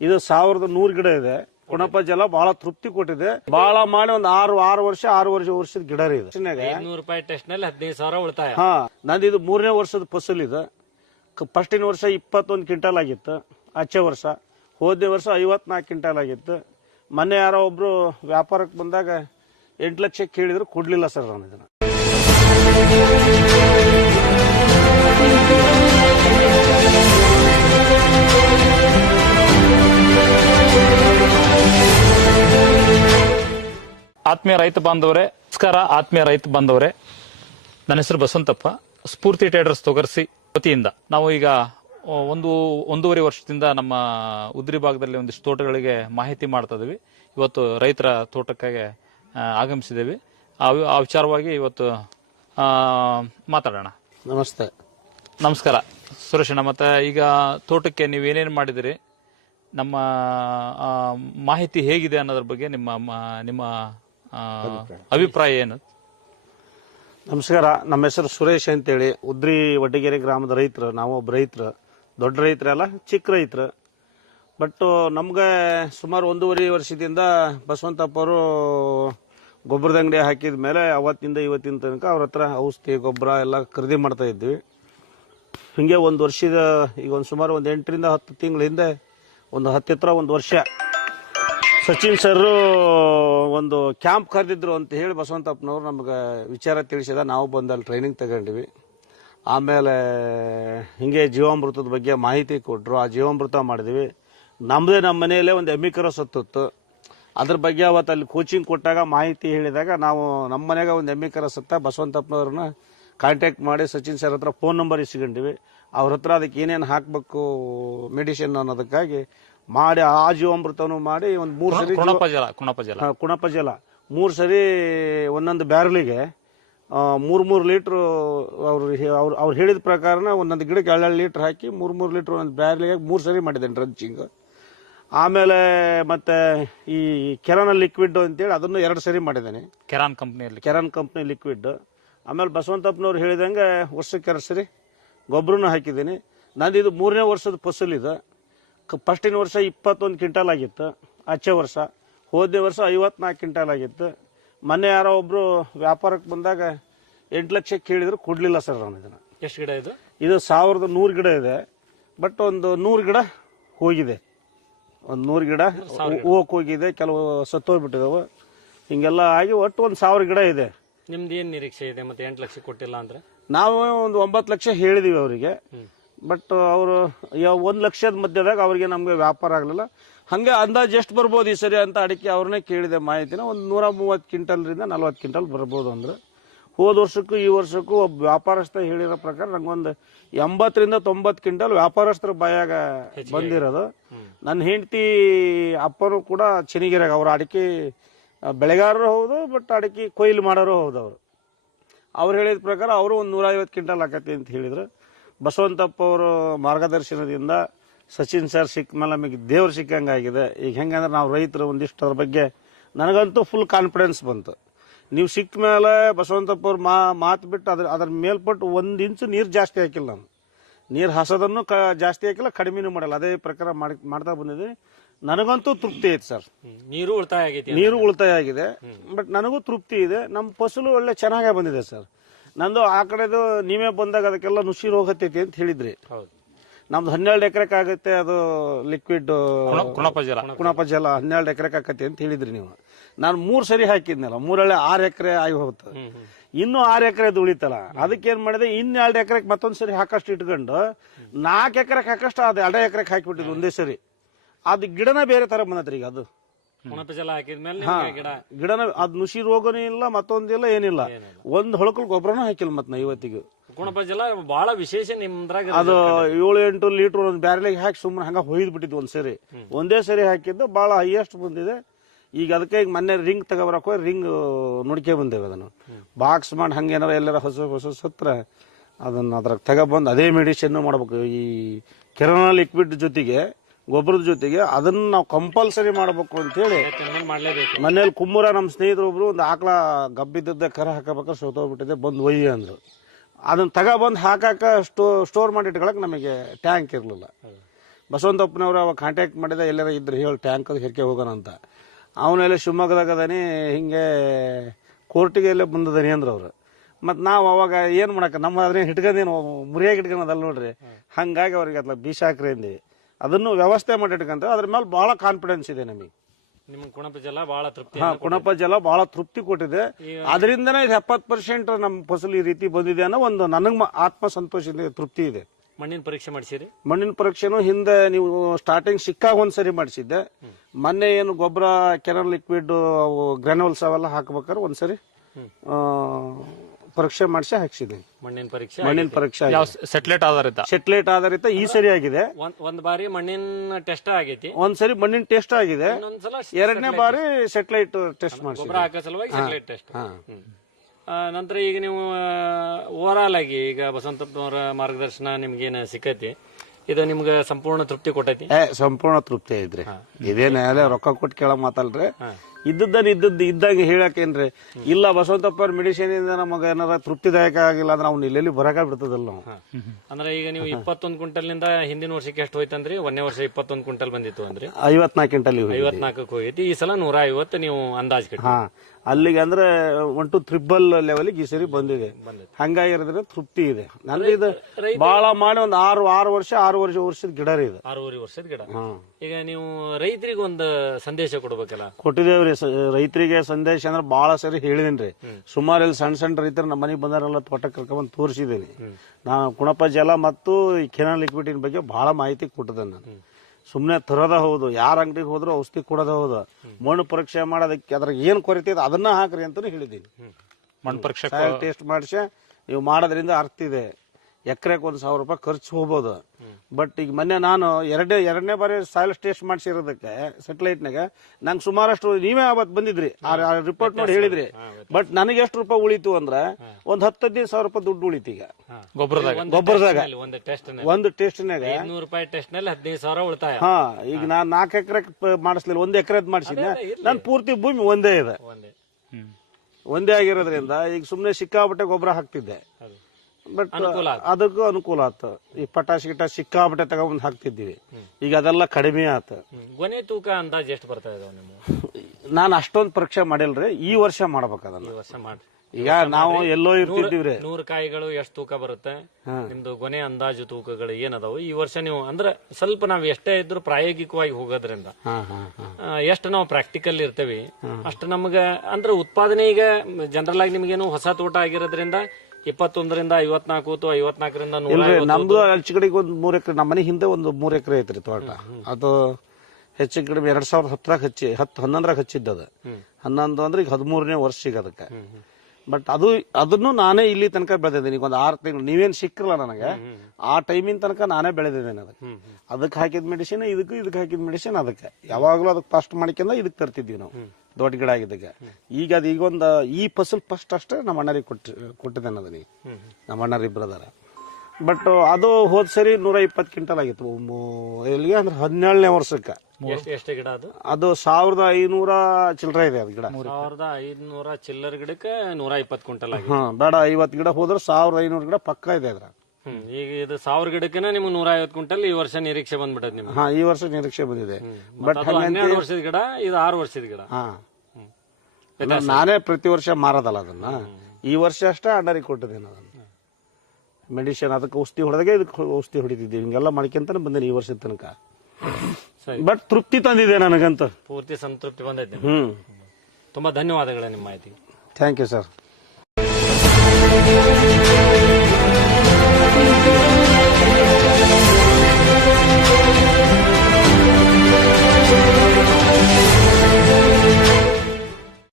ಇದು 1100 ಗಿಡ ಇದೆ. ಕುಣಪ ಜಲ ಬಹಳ ತೃಪ್ತಿ ಕೊಟ್ಟಿದೆ. ಬಹಳ ಮಾಡಿ ಒಂದು 6 ವರ್ಷದ ಗಿಡ ರೀ ಇದು. ₹500 ಟೆಸ್ಟ್ ನಲ್ಲಿ 15,000 ಉಳಿತಾಯ. ಹಾ, ನಂದು ಇದು 3ನೇ ವರ್ಷದ ಫಸಲ್ ಇದು. ಫಸ್ಟಿನ ವರ್ಷ 21 ಕ್ವಿಂಟಲ್ ಆಗಿತ್ತು. ಆಚೆ ವರ್ಷ ಹೋದನೇ ವರ್ಷ 54 ಕ್ವಿಂಟಲ್ ಆಗಿತ್ತು. ಮೊನ್ನೆ ಯಾರೋ ಒಬ್ರು ವ್ಯಾಪಾರಕ್ಕೆ ಬಂದಾಗ 8 ಲಕ್ಷ ಕೇಳಿದ್ರು, ಕೊಡ್ಲಿಲ್ಲ ಸರ್ ನಾನು ಇದನ್ನ. ಆತ್ಮೀಯ ರೈತ ಬಾಂಧವರೇ, ನಮಸ್ಕಾರ. ಆತ್ಮೀಯ ರೈತ ಬಾಂಧವರೇ, ನನ್ನ ಹೆಸರು ಬಸವಂತಪ್ಪ. ಸ್ಫೂರ್ತಿ ಟ್ರೇಡರ್ಸ್ ತೊಗರ್ಸಿ ವತಿಯಿಂದ ನಾವು ಈಗ ಒಂದೂವರೆ ವರ್ಷದಿಂದ ನಮ್ಮ ಉದ್ರಿ ಭಾಗದಲ್ಲಿ ಒಂದಿಷ್ಟು ತೋಟಗಳಿಗೆ ಮಾಹಿತಿ ಮಾಡ್ತಾ ಇದೀವಿ. ಇವತ್ತು ರೈತರ ತೋಟಕ್ಕಾಗಿ ಆಗಮಿಸಿದ್ದೇವೆ. ಆ ವಿಚಾರವಾಗಿ ಇವತ್ತು ಮಾತಾಡೋಣ. ನಮಸ್ತೆ. ನಮಸ್ಕಾರ ಸುರೇಶಣ್ಣ. ಮತ್ತೆ ಈಗ ತೋಟಕ್ಕೆ ನೀವೇನೇನು ಮಾಡಿದಿರಿ, ನಮ್ಮ ಮಾಹಿತಿ ಹೇಗಿದೆ ಅನ್ನೋದ್ರ ಬಗ್ಗೆ ನಿಮ್ಮ ಅಭಿಪ್ರಾಯ ಏನು? ನಮಸ್ಕಾರ. ನಮ್ಮ ಹೆಸರು ಸುರೇಶ್ ಅಂತೇಳಿ, ಉದ್ರಿ ವಡ್ಡಿಗೆರೆ ಗ್ರಾಮದ ರೈತರು. ನಾವು ಒಬ್ಬ ರೈತರು, ದೊಡ್ಡ ರೈತರಲ್ಲ, ಚಿಕ್ಕ ರೈತರು. ಬಟ್ ನಮ್ಗೆ ಸುಮಾರು 1.5 ವರ್ಷದಿಂದ ಬಸವಂತಪ್ಪ ಅವರು ಗೊಬ್ಬರದ ಅಂಗಡಿ ಹಾಕಿದ ಮೇಲೆ ಅವತ್ತಿಂದ ಇವತ್ತಿನ ತನಕ ಅವ್ರ ಹತ್ರ ಔಷಧಿ ಗೊಬ್ಬರ ಎಲ್ಲ ಖರೀದಿ ಮಾಡ್ತಾ ಇದ್ವಿ. ಹಿಂಗೆ ಒಂದು ವರ್ಷದ ಈಗ ಸುಮಾರು 8 ರಿಂದ 10 ತಿಂಗಳ ಹಿಂದೆ ಹತ್ತಿರ ಒಂದು ವರ್ಷ ಸಚಿನ್ ಸರ್ ಒಂದು ಕ್ಯಾಂಪ್ ಕರೆದಿದ್ರು ಅಂತ ಹೇಳಿ ಬಸವಂತಪ್ಪನವ್ರು ನಮ್ಗೆ ವಿಚಾರ ತಿಳಿಸಿದ. ನಾವು ಬಂದಲ್ಲಿ ಟ್ರೈನಿಂಗ್ ತಗೊಂಡಿವಿ. ಆಮೇಲೆ ಹಿಂಗೆ ಜೀವಾಮೃತದ ಬಗ್ಗೆ ಮಾಹಿತಿ ಕೊಟ್ಟರು. ಆ ಜೀವಾಮೃತ ಮಾಡಿದ್ವಿ. ನಮ್ಮ ಮನೆಯಲ್ಲೇ ಒಂದು ಎಮ್ಮಿಕರ ಸತ್ತಿತ್ತು. ಅದ್ರ ಬಗ್ಗೆ ಅವತ್ತು ಅಲ್ಲಿ ಕೋಚಿಂಗ್ ಕೊಟ್ಟಾಗ ಮಾಹಿತಿ ಹೇಳಿದಾಗ ನಾವು ನಮ್ಮ ಮನೆಗೆ ಒಂದು ಎಮ್ಮಿಕರ ಸತ್ತ ಬಸವಂತಪ್ಪನವ್ರನ್ನ ಕಾಂಟ್ಯಾಕ್ಟ್ ಮಾಡಿ ಸಚಿನ್ ಸರ್ ಹತ್ರ ಫೋನ್ ನಂಬರ್ ಇಸ್ಕೊಂಡಿವಿ. ಅವ್ರ ಹತ್ರ ಅದಕ್ಕೆ ಏನೇನು ಹಾಕಬೇಕು ಮೆಡಿಸಿನ್ ಅನ್ನೋದಕ್ಕಾಗಿ ಮಾಡಿ ಆ ಜೀವಾಮೃತನೂ ಮಾಡಿ ಒಂದು 3 ಸರಿ ಕುಣಪ ಜಲ 3 ಸರಿ ಒಂದೊಂದು ಬ್ಯಾರಲಿಗೆ 3 ಲೀಟ್ರು ಅವ್ರು ಹೇಳಿದ ಪ್ರಕಾರನ ಒಂದೊಂದು ಗಿಡಕ್ಕೆ 2 ಲೀಟರ್ ಹಾಕಿ 3 ಲೀಟರ್ ಒಂದೊಂದು ಬ್ಯಾರಲಿಗೆ 3 ಸರಿ ಮಾಡಿದ್ದೇನೆ ಡ್ರಂಚಿಂಗ್. ಆಮೇಲೆ ಮತ್ತೆ ಈ ಕೆರಾನ್ ಲಿಕ್ವಿಡ್ ಅಂತೇಳಿ ಅದನ್ನು 2 ಸರಿ ಮಾಡಿದ್ದೇನೆ. Keran company liquid. ಆಮೇಲೆ ಬಸವಂತಪ್ಪನವ್ರು ಹೇಳಿದಂಗೆ ವರ್ಷಕ್ಕೆ 2 ಸರಿ ಗೊಬ್ಬರನೂ ಹಾಕಿದ್ದೀನಿ. ನಂದು ಇದು 3ನೇ ವರ್ಷದ ಫಸಲ್ ಇದು. ಫಸ್ಟಿನ ವರ್ಷ 21 ಕ್ವಿಂಟಲ್ ಆಗಿತ್ತು. ಆಚೆ ವರ್ಷ ಹೋದನೇ ವರ್ಷ 54 ಕ್ವಿಂಟಲ್ ಆಗಿತ್ತು. ಮೊನ್ನೆ ಯಾರೋ ಒಬ್ರು ವ್ಯಾಪಾರಕ್ಕೆ ಬಂದಾಗ 8 ಲಕ್ಷ ಕೇಳಿದ್ರು, ಕೊಡ್ಲಿಲ್ಲ ಸರ್ ನಾನು ಇದನ್ನ. ಎಷ್ಟು ಗಿಡ ಇದು? ಇದು 1100 ಗಿಡ ಇದೆ. ಬಟ್ ಒಂದು 100 ಗಿಡ ಹೋಗಿದೆ. ಒಂದು 100 ಗಿಡ ಹೋಗಿದೆ, ಕೆಲವು ಸತ್ತೋಗ್ಬಿಟ್ಟಿದಾವೆ. ಹಿಂಗೆಲ್ಲ ಆಗಿ ಒಟ್ಟು ಒಂದು 1000 ಗಿಡ ಇದೆ. ನಿಮ್ದು ಏನ್ ನಿರೀಕ್ಷೆ ಇದೆ? ಮತ್ತೆ 8 ಲಕ್ಷ ಕೊಟ್ಟಿಲ್ಲ ಅಂದ್ರೆ ನಾವು ಒಂದು 9 ಲಕ್ಷ ಹೇಳಿದೀವಿ ಅವರಿಗೆ. ಬಟ್ ಅವರು 1 ಲಕ್ಷದ ಮಧ್ಯದಾಗ ಅವ್ರಿಗೆ ನಮ್ಗೆ ವ್ಯಾಪಾರ ಆಗಲಿಲ್ಲ. ಹಂಗೆ ಅಂದಾಜು ಎಷ್ಟು ಬರ್ಬೋದು ಈ ಸರಿ ಅಂತ ಅಡಿಕೆ ಅವ್ರನ್ನೇ ಕೇಳಿದೆ ಮಾಹಿತಿನ. ಒಂದು 130 ಕ್ವಿಂಟಲ್ರಿಂದ 40 ಕ್ವಿಂಟಲ್ ಬರ್ಬೋದು ಅಂದ್ರೆ. ಹೋದ ವರ್ಷಕ್ಕೂ ಈ ವರ್ಷಕ್ಕೂ ಒಬ್ಬ ವ್ಯಾಪಾರಸ್ಥ ಹೇಳಿರೋ ಪ್ರಕಾರ ನಂಗೊಂದು 80 ರಿಂದ 90 ಕ್ವಿಂಟಲ್ ವ್ಯಾಪಾರಸ್ಥರ ಬಾಯಾಗ ಬಂದಿರೋದು. ನನ್ನ ಹೆಂಡತಿ ಅಪ್ಪನೂ ಕೂಡ ಚೆನ್ನಗಿರಾಗ, ಅವ್ರ ಅಡಿಕೆ ಬೆಳೆಗಾರರು ಹೌದು, ಬಟ್ ಅಡಿಕೆ ಕೊಯ್ಲು ಮಾಡೋರು ಹೌದು. ಅವ್ರು ಹೇಳಿದ ಪ್ರಕಾರ ಅವರು ಒಂದು 150 ಕ್ವಿಂಟಲ್ ಆಕತಿ ಅಂತ ಹೇಳಿದ್ರು. ಬಸವಂತಪ್ಪ ಅವರು ಮಾರ್ಗದರ್ಶನದಿಂದ ಸಚಿನ್ ಸರ್ ಸಿಕ್ಕ ಮೇಲೆ ನಮಗೆ ದೇವ್ರು ಸಿಕ್ಕಂಗಾಗಿದೆ. ಈಗ ಹೆಂಗಂದ್ರೆ ನಾವು ರೈತರು ಒಂದಿಷ್ಟು ಅದ್ರ ಬಗ್ಗೆ ನನಗಂತೂ ಫುಲ್ ಕಾನ್ಫಿಡೆನ್ಸ್ ಬಂತು. ನೀವು ಸಿಕ್ಕ ಮೇಲೆ ಬಸವಂತಪ್ಪ ಅವ್ರ ಮಾತು ಬಿಟ್ಟು ಅದ್ರ ಮೇಲ್ಪಟ್ಟು 1 ಇಂಚು ನೀರು ಜಾಸ್ತಿ ಹಾಕಿಲ್ಲ. ನಾನು ನೀರು ಹಸದನ್ನು ಜಾಸ್ತಿ ಹಾಕಿಲ್ಲ, ಕಡಿಮೆನೂ ಮಾಡಲ್ಲ. ಅದೇ ಪ್ರಕಾರ ಮಾಡ್ತಾ ಬಂದಿದೆ. ನನಗಂತೂ ತೃಪ್ತಿ ಐತೆ ಸರ್. ನೀರು ಉಳಿತಾಯ ಆಗಿದೆ. ಬಟ್ ನನಗೂ ತೃಪ್ತಿ ಇದೆ. ನಮ್ಮ ಫಸಲು ಒಳ್ಳೆ ಚೆನ್ನಾಗೇ ಬಂದಿದೆ ಸರ್. ನಂದು ಆ ಕಡೆದು ನೀವೇ ಬಂದಾಗ ಅದಕ್ಕೆಲ್ಲ ನುಸಿ ರೋಗ ಹತ್ತೈತಿ ಅಂತ ಹೇಳಿದ್ರಿ. ನಮ್ದು 12 ಎಕರೆಕ್ ಆಗುತ್ತೆ ಅದು ಲಿಕ್ವಿಡ್ ಕುಣಪ ಜಲ 12 ಎಕರೆಕ್ ಆಕತಿ ಅಂತ ಹೇಳಿದ್ರಿ ನೀವು. ನಾನು 3 ಸರಿ ಹಾಕಿದ್ನಲ್ಲ, 3 6 ಎಕರೆ ಆಗಿ ಹೋಗುತ್ತೆ. ಇನ್ನೂ 6 ಎಕರೆ ಉಳಿತಲ್ಲ. ಅದಕ್ಕೇನ್ ಮಾಡಿದೆ, 2 ಎಕರೆಕ್ ಮತ್ತೊಂದ್ ಸರಿ ಹಾಕಷ್ಟು ಇಟ್ಕೊಂಡು 4 ಎಕರೆಕ್ ಹಾಕಷ್ಟು ಅದು 2 ಎಕರೆಕ್ ಹಾಕಿಬಿಟ್ಟಿದ್ದು ಒಂದೇ ಸರಿ. ಅದು ಗಿಡನ ಬೇರೆ ತರ ಬಂದತ್ರಿ. ಈಗ ಅದು ಗಿಡನ ಅದ್ ನುಸಿ ರೋಗನೂ ಇಲ್ಲ, ಮತ್ತೊಂದಿಲ್ಲ, ಏನಿಲ್ಲ. ಒಂದ್ ಹೊಳಕಲ್ ಗೊಬ್ಬರನೂ ಹಾಕಿಲ್ಲ ಮತ್ ಇವತ್ತಿಗೆ. ಬಹಳ ವಿಶೇಷ ನಿಮ್ದ್ರಾಗ ಅದು 7-8 ಲೀಟರ್ ಒಂದು ಬ್ಯಾರಲಿಗೆ ಹಾಕಿ ಸುಮ್ಮನೆ ಹಂಗ ಹೊಯ್ದು ಬಿಟ್ಟಿದ್ದು ಒಂದೇ ಸರಿ ಹಾಕಿದ್ದು. ಬಹಳ ಹೈಯೆಸ್ಟ್ ಬಂದಿದೆ. ಈಗ ಅದಕ್ಕೆ ಈಗ ಮೊನ್ನೆ ರಿಂಗ್ ತಗೋಬರಕ್ ಹೋಗಿ ರಿಂಗ್ ನುಡ್ಕೆ ಬಂದೇವೆ. ಅದನ್ನು ಬಾಕ್ಸ್ ಮಾಡಿ ಹಂಗೇನಾರ ಎಲ್ಲಾರ ಹೊಸ ಸತ್ರ ಅದನ್ನ ಅದ್ರಾಗ ತಗೊಬಂದು ಅದೇ ಮೆಡಿಸಿನ್ ಮಾಡ್ಬೇಕು. ಈ ಕೆರಾನ್ ಲಿಕ್ವಿಡ್ ಜೊತೆಗೆ ಗೊಬ್ಬರದ ಜೊತೆಗೆ ಅದನ್ನ ನಾವು ಕಂಪಲ್ಸರಿ ಮಾಡಬೇಕು ಅಂತ ಹೇಳಿ ಮನೇಲಿ ಕುಮ್ಮೂರ ನಮ್ಮ ಸ್ನೇಹಿತರು ಒಬ್ರು ಒಂದು ಆಕಳ ಗಬ್ಬಿದ್ದ ಕರ ಹಾಕಬೇಕಾದ್ರೆ ಸೋತೋಗ್ಬಿಟ್ಟಿದೆ, ಬಂದು ಒಯ್ಯಿ ಅಂದ್ರು. ಅದನ್ನ ತಗೊಬಂದು ಹಾಕಾಕ ಸ್ಟೋರ್ ಮಾಡಿ ಇಟ್ಕೊಳಕ್ ನಮಗೆ ಟ್ಯಾಂಕ್ ಇರಲಿಲ್ಲ. ಬಸವಂತಪ್ಪನವ್ರು ಅವಾಗ ಕಾಂಟ್ಯಾಕ್ಟ್ ಮಾಡಿದ ಎಲ್ಲಾರ ಇದ್ರೆ ಹೇಳಿ ಟ್ಯಾಂಕ್ ಹೆರ್ಕೆ ಹೋಗೋಣ ಅಂತ. ಅವನೆಲ್ಲ ಶಿವಮೊಗ್ಗದಾಗ ಅದಾನೆ, ಹಿಂಗೆ ಕೋರ್ಟಿಗೆ ಎಲ್ಲ ಬಂದದಾನೆ ಅಂದ್ರು ಅವ್ರು. ಮತ್ತು ನಾವು ಅವಾಗ ಏನು ಮಾಡಕ್ಕೆ ನಮ್ಮ ಅದ್ರೇನು ಹಿಟ್ಕೊಂಡೇನು ಮುರಿಯಾಗಿ ಹಿಟ್ಕೊಳೋದಲ್ಲ ನೋಡ್ರಿ. ಹಂಗಾಗಿ ಅವ್ರಿಗೆ ಅದ್ಲ ಬೀಸ ಹಾಕ್ರಿ ಅಂದ್ವಿ. ಅದನ್ನು ವ್ಯವಸ್ಥೆ ಮಾಡಿ ಇಟ್ಕೊಂತ ಅದ್ರ ಮೇಲೆ ಭಾಳ ಕಾನ್ಫಿಡೆನ್ಸ್ ಇದೆ ನಮಗೆ. ನಿಮ್ಗೆ ಕುಣಪ ಜಲ ಬಹಳ ತೃಪ್ತಿ. ಕುಣಪ ಜಲ ಬಹಳ ತೃಪ್ತಿ ಕೊಟ್ಟಿದೆ. ಅದರಿಂದನೇ ಇದು 70% ನಮ್ಮ ಫಸಲು ಈ ರೀತಿ ಬಂದಿದೆ ಅನ್ನೋ ಒಂದು ನನಗೆ ಆತ್ಮ ಸಂತೋಷ ಇದೆ, ತೃಪ್ತಿ ಇದೆ. ಮಣ್ಣಿನ ಪರೀಕ್ಷೆ ಮಾಡಿಸಿರಿ? ಮಣ್ಣಿನ ಪರೀಕ್ಷೆನೂ ಹಿಂದೆ ನೀವು ಸ್ಟಾರ್ಟಿಂಗ್ ಸಿಕ್ಕಾಗ ಒಂದ್ಸರಿ ಮಾಡಿಸಿದ್ದೆ. ಮೊನ್ನೆ ಏನು ಗೊಬ್ಬರ ಕೆನಲ್ ಲಿಕ್ವಿಡ್ ಗ್ರಾನ್ಯೂಲ್ಸ್ ಅವೆಲ್ಲ ಹಾಕ್ಬೇಕಾದ್ರೆ ಒಂದ್ಸರಿ ಪರೀಕ್ಷೆ ಮಾಡಿಸಿ ಹಾಕ್ಸಿದ್ವಿ. ಮಣ್ಣಿನ ಪರೀಕ್ಷೆ ಯಾವ ಸೆಟ್ಲೈಟ್ ಆಧಾರಿತ? ಸೆಟ್ಲೈಟ್ ಆಧಾರಿತ ಈ ಸರಿ ಆಗಿದೆ. ಒಂದ್ ಬಾರಿ ಮಣ್ಣಿನ ಟೆಸ್ಟ್ ಆಗೈತಿ, ಒಂದ್ಸರಿ ಮಣ್ಣಿನ ಟೆಸ್ಟ್ ಆಗಿದೆ, ಇನ್ನೊಂದ್ಸಲ ಎರಡನೇ ಬಾರಿ ಸೆಟ್ಲೈಟ್ ಟೆಸ್ಟ್ ಮಾಡಿಸಿ ಗೊಬ್ಬರ ಹಾಕೋ ಸಲುವಾಗಿ ಸೆಟ್ಲೈಟ್ ಟೆಸ್ಟ್. ನಂತರ ಈಗ ನೀವು ಓವರ್ ಆಲ್ ಆಗಿ ಈಗ ಬಸವಂತಪ್ಪನವರ ಮಾರ್ಗದರ್ಶನ ನಿಮ್ಗೇನು ಸಿಕ್ಕೈತಿ, ಇದು ನಿಮ್ಗೆ ಸಂಪೂರ್ಣ ತೃಪ್ತಿ ಕೊಟ್ಟೈತಿ? ಸಂಪೂರ್ಣ ತೃಪ್ತಿ ಐತ್ರಿ. ಇದೇನೇ ರೊಕ್ಕ ಕೊಟ್ಟು ಕೇಳ ಮಾತಲ್ರಿ, ಇದ್ದಂಗೆ ಹೇಳಕೇನ್ರಿ. ಇಲ್ಲ ಬಸವಂತಪ್ಪ ಮೆಡಿಸಿನ್ ಇಂದ ನಮಗೆ ಏನಾರ ತೃಪ್ತಿದಾಯಕ ಆಗಿಲ್ಲ ಅಂದ್ರೆ ಅವ್ನು ಇಲ್ಲೆಲ್ಲಿ ಬರಕ ಬಿಡ್ತದಲ್ಲ ನಾವು. ಅಂದ್ರೆ ಈಗ ನೀವು 21 ಕ್ವಿಂಟಲ್ ನಿಂದ ಹಿಂದಿನ ವರ್ಷಕ್ಕೆ ಎಷ್ಟು ಹೋಯ್ತಂದ್ರಿ? ಒಂದನೇ ವರ್ಷ 21 ಕ್ವಿಂಟಲ್ ಬಂದಿತ್ತು ಅಂದ್ರೆ 54 ಕ್ವಿಂಟಲ್ 54 ಹೋಗೈತಿ. ಈ ಸಲ 150 ನೀವು ಅಂದಾಜ್ ಕಟ್ಟಿ. ಅಲ್ಲಿಗೆ ಅಂದ್ರೆ 1 to 3 ಲೆವೆಲ್ಗೆ ಈ ಸರಿ ಬಂದಿದೆ. ಹಂಗಾಗಿರೋದ್ರೆ ತೃಪ್ತಿ ಇದೆ. ನನಗೆ ಇದು ಬಹಳ ಮಾಡಿ ಒಂದು 6 ವರ್ಷದ ಗಿಡ ರೀ ಇದು. 6 ವರ್ಷದ ಗಿಡ. ಈಗ ನೀವು ರೈತರಿಗೆ ಒಂದು ಸಂದೇಶ ಕೊಡ್ಬೇಕಲ್ಲ? ಕೊಟ್ಟಿದ್ದೇವ್ರಿ ರೈತರಿಗೆ ಸಂದೇಶ ಅಂದ್ರೆ ಬಹಳ ಸರಿ ಹೇಳಿದೇನ್ರಿ. ಸುಮಾರು ಇಲ್ಲಿ ಸಣ್ಣ ರೈತರು ನಮ್ಮ ಮನೆಗೆ ಬಂದಾರೆಲ್ಲ ತೋಟಕ್ಕೆ ಕರ್ಕೊಂಡ್ ತೋರಿಸಿದ್ದೀನಿ. ನಾನು ಕುಣಪ ಜಲ ಮತ್ತು ಈ ಕೆನಾಲ್ ಲಿಕ್ವಿಡಿನ ಬಗ್ಗೆ ಬಹಳ ಮಾಹಿತಿ ಕೊಟ್ಟಿದ್ದೇನೆ. ನಾನು ಸುಮ್ಮನೆ ತರೋದ ಹೌದು, ಯಾರ ಅಂಗಡಿಗೆ ಹೋದ್ರು ಔಷಧಿ ಕೊಡೋದ ಹೌದು, ಮಣ್ಣು ಪರೀಕ್ಷೆ ಮಾಡೋದಕ್ಕೆ ಅದ್ರ ಏನ್ ಕೊರತೆ ಇದೆ ಅದನ್ನ ಹಾಕ್ರಿ ಅಂತಾನು ಹೇಳಿದ್ದೀನಿ. ಮಣ್ಣು ಪರೀಕ್ಷೆ ಟೆಸ್ಟ್ ಮಾಡಿಸಿ ನೀವು ಮಾಡೋದ್ರಿಂದ ಅರ್ಥ ಇದೆ. ಎಕರೆಗೆ ₹1,000 ಖರ್ಚು ಹೋಗ್ಬೋದು. ಬಟ್ ಈಗ ಮೊನ್ನೆ ನಾನು ಎರಡನೇ ಬಾರಿ ಸಾಯಿಲ್ ಟೆಸ್ಟ್ ಮಾಡಿಸಿರೋದಕ್ಕೆ ಸೆಟಲೈಟ್ನಾಗ ನಂಗೆ ಸುಮಾರಷ್ಟು ನೀವೇ ಅವತ್ತು ಬಂದಿದ್ರಿ, ಆ ರಿಪೋರ್ಟ್ ನೋಡಿ ಹೇಳಿದ್ರಿ. ಬಟ್ ನನಗೆ ಎಷ್ಟು ರೂಪಾಯಿ ಉಳಿತು ಅಂದ್ರೆ ಒಂದು 10-15,000 ದುಡ್ಡು ಉಳಿತು. ಈಗ ಗೊಬ್ಬರದಾಗ ಒಂದು ಟೆಸ್ಟ್ನಾಗ ₹500 ಟೆಸ್ಟ್ ನಲ್ಲಿ 15,000 ಉಳಿತಾಯ. ಈಗ ನಾನು 4 ಎಕರೆ ಮಾಡಿಸ್ಲಿಲ್ಲ, 1 ಎಕರೆದ್ ಮಾಡಿಸಿದ್ದೆ. ನಾನು ಪೂರ್ತಿ ಭೂಮಿ ಒಂದೇ ಇದೆ, ಒಂದೇ ಆಗಿರೋದ್ರಿಂದ ಈಗ ಸುಮ್ಮನೆ ಸಿಕ್ಕಾಬಿಟ್ಟೆ ಗೊಬ್ಬರ ಹಾಕ್ತಿದ್ದೆ. ಬಟ್ ಅದಕ್ಕೂ ಅನುಕೂಲ ಆಯ್ತು. ಈ ಪಟಾಶ್ ಗಿಟ ಸಿಕ್ಕಾಬಿಟ್ಟೆ ತಗೊಂಡ್ ಹಾಕ್ತಿದ್ದೀವಿ, ಈಗ ಅದೆಲ್ಲ ಕಡಿಮೆ ಆಯ್ತು. ಗೊನೆ ತೂಕ ಅಂದಾಜ್ ಎಷ್ಟು ಬರ್ತಾ ಇದಾವ ನಿಮ್ಗೆ? ನಾನು ಅಷ್ಟೊಂದು ಪರೀಕ್ಷೆ ಮಾಡಿಲ್ರಿ, ಈ ವರ್ಷ ಮಾಡ್ಬೇಕದನ್ನ. ಈ ವರ್ಷ ಮಾಡಿ. ಈಗ ನಾವು ಎಲ್ಲೋ ಇರ್ತಿದ್ದೀವ್ರಿ. 100 ಕಾಯಿಗಳು ಎಷ್ಟು ತೂಕ ಬರುತ್ತೆ ನಿಮ್ದು ಗೊನೆ ಅಂದಾಜು ತೂಕಗಳು ಏನದಾವು ಈ ವರ್ಷ? ನೀವು ಅಂದ್ರೆ ಸ್ವಲ್ಪ ನಾವ್ ಎಷ್ಟೇ ಇದ್ರು ಪ್ರಾಯೋಗಿಕವಾಗಿ ಹೋಗೋದ್ರಿಂದ ಎಷ್ಟು ನಾವು ಪ್ರಾಕ್ಟಿಕಲ್ ಇರ್ತೇವಿ ಅಷ್ಟು ನಮ್ಗ ಅಂದ್ರೆ ಉತ್ಪಾದನೆ. ಈಗ ಜನರಲ್ ಆಗಿ ನಿಮ್ಗೇನು ಹೊಸ ತೋಟ ಆಗಿರೋದ್ರಿಂದ 21ರಿಂದ 54 ಅಥವಾ 54ರಿಂದ 100. ನಮ್ದು ಅಲ್ಚಿಗಡಿಗೆ ಒಂದು 3 ಎಕರೆ, ನಮ್ಮ ಮನೆ ಹಿಂದೆ ಒಂದು 3 ಎಕರೆ ಐತ್ರಿ ತೋಟ. ಅದು ಹೆಚ್ಚು ಕಡಿಮೆ 2010 ಹಚ್ಚಿ 11 ಹಚ್ಚಿದ್ದದ. 11 ಅಂದ್ರೆ ಈಗ 13ನೇ ವರ್ಷ ಈಗ ಅದಕ್ಕೆ. ಬಟ್ ಅದನ್ನು ನಾನೇ ಇಲ್ಲಿ ತನಕ ಬೆಳೆದಿದ್ದೀನಿ. ಈಗ ಒಂದು 6 ತಿಂಗಳು ನೀವೇನ್ ಸಿಕ್ಕಿರಲ್ಲ ನನಗೆ, ಆ ಟೈಮಿನ ತನಕ ನಾನೇ ಬೆಳೆದಿದ್ದೇನೆ. ಅದಕ್ಕೆ ಹಾಕಿದ ಮೆಡಿಸಿನ್ ಇದಕ್ಕೆ ಹಾಕಿದ ಮೆಡಿಸಿನ್ ಅದಕ್ಕೆ ಯಾವಾಗಲೂ ಅದಕ್ಕೆ ಫಸ್ಟ್ ಮಾಡ್ಕೊಂಡ ಇದಕ್ಕೆ ತರ್ತಿದ್ವಿ ನಾವು ದೊಡ್ಡ ಗಿಡ ಆಗಿದ್ದಾಗ. ಈಗ ಅದು ಈಗೊಂದು ಈ ಫಸಲ್ ಫಸ್ಟ್ ಅಷ್ಟೇ ನಮ್ಮ ಅಣ್ಣರಿಗೆ ಕೊಟ್ಟಿದ್ದೇನೆ ಅದನ್ನ. ನಮ್ಮ ಅಣ್ಣರು ಇಬ್ಬರು ಅದಾರ. ಬಟ್ ಅದು ಹೋದ್ ಸರಿ 120 ಕ್ವಿಂಟಲ್ ಆಗಿತ್ತು ಎಲ್ಲಿಗೆ ಅಂದ್ರೆ 17ನೇ ವರ್ಷಕ್ಕೆ. ಎಷ್ಟು ಗಿಡ ಅದು? ಅದು 1500 ಚಿಲ್ಲರೆ ಇದೆ ಅದು ಗಿಡ. 1500 ಚಿಲ್ಲರ್ ಗಿಡಕ್ಕೆ 120 ಕ್ವಿಂಟಲ್ ಆಗಿದೆ. ಬೇಡ 50 ಗಿಡ ಹೋದ್ರೆ 1500 ಗಿಡ ಪಕ್ಕ ಇದೆ ಅದ್ರ. ಈಗ ಇದು 1000 ಗಿಡಕ್ಕೆ ನಿಮ್ಗೆ 150 ಕ್ವಿಂಟಲ್ ಈ ವರ್ಷ ನಿರೀಕ್ಷೆ ಬಂದ್ಬಿಟ್ಟದ ನಿಮ್ಗೆ? ಈ ವರ್ಷ ನಿರೀಕ್ಷೆ ಬಂದಿದೆ. ಬಟ್ 12 ವರ್ಷದ ಗಿಡ, ಇದು 6 ವರ್ಷದ ಗಿಡ. ನಾನೇ ಪ್ರತಿ ವರ್ಷ ಮಾರೋದಲ್ಲ ಅದನ್ನ. ಈ ವರ್ಷ ಅಷ್ಟೇ ಅಣ್ಣರಿಗೆ ಕೊಟ್ಟಿದ್ದೇನೆ ಅದನ್ನ ಮೆಡಿಸಿನ್. ಅದಕ್ಕೆ ಔಷಧಿ ಹೊಡೆದಾಗ ಇದಕ್ಕೆ ಔಷಧಿ ಹೊಡಿತಿದ್ದೀವಿ. ಹಿಂಗೆಲ್ಲ ಮಾಡ್ಕೊಂತಾನೆ ಬಂದೇನೆ ಈ ವರ್ಷದ ತನಕ. ಬಟ್ ತೃಪ್ತಿ ತಂದಿದೆ ನನಗಂತ, ಪೂರ್ತಿ ಸಂತೃಪ್ತಿ ಬಂದೈತೆ. ತುಂಬಾ ಧನ್ಯವಾದಗಳು ನಿಮ್ಮ ಮಾಹಿತಿ. Thank you sir.